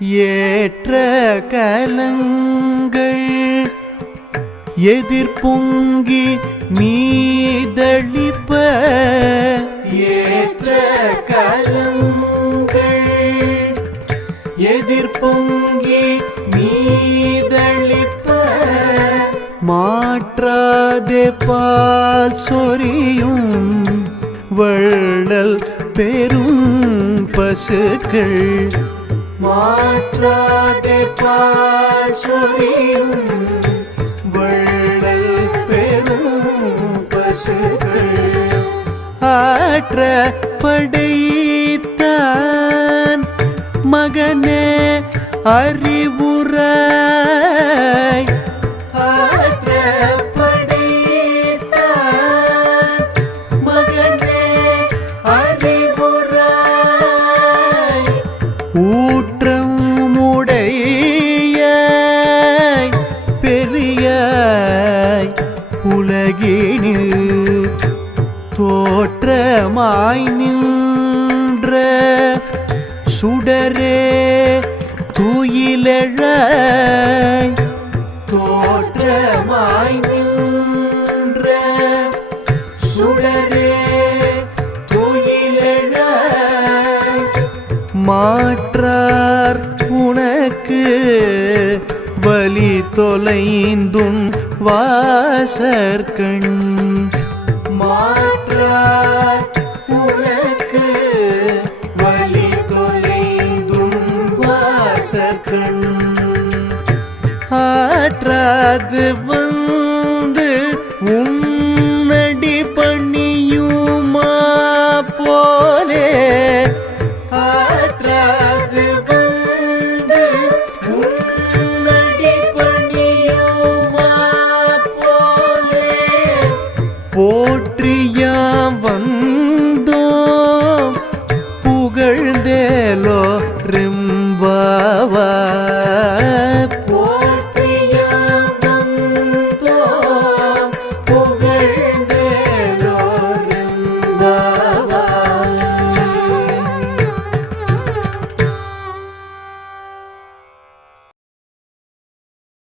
ஏற்ற கலங்கள் எதிர்பொங்கி மீதளிப்ப ஏற்ற கலங்கள் எதிர்பொங்கி மீதளிப்ப மாற்றாதே பால் சொரியும் வள்ளல் பெரும் பசுக்கள் மாற்றாதே பால் சொரியும் வள்ளல் பெரும் பசுக்கள் ஆற்ற படைத்தான் மகனே அறிவுராய் ஆற்ற படைத்தான் மகனே அறிவுராய் ஊற்றம் உடையாய் பெரியாய் உலகினில் தோற்றமாய் நின்ற சுடரே துயிலெழாய் தோற்றமாய் நின்ற சுடரே துயிலெழாய் மாற்றார் உனக்கு வலி தொலைந்தும் வாசற்கண் மாற்றார் உனக்கு வலி தொலைந்தும் வாசற்கண் ஆற்றாது வந்து உன்னடி பணியுமா போலே ஆற்றாது வந்து உன்னடி பணியுமா போலே போற்றியாம் வந்தோம் புகழ்ந்தேலோ ரெம்பாவா போற்றியாம் வந்தோம் புகழ்ந்தேலோ ரெம்பாவா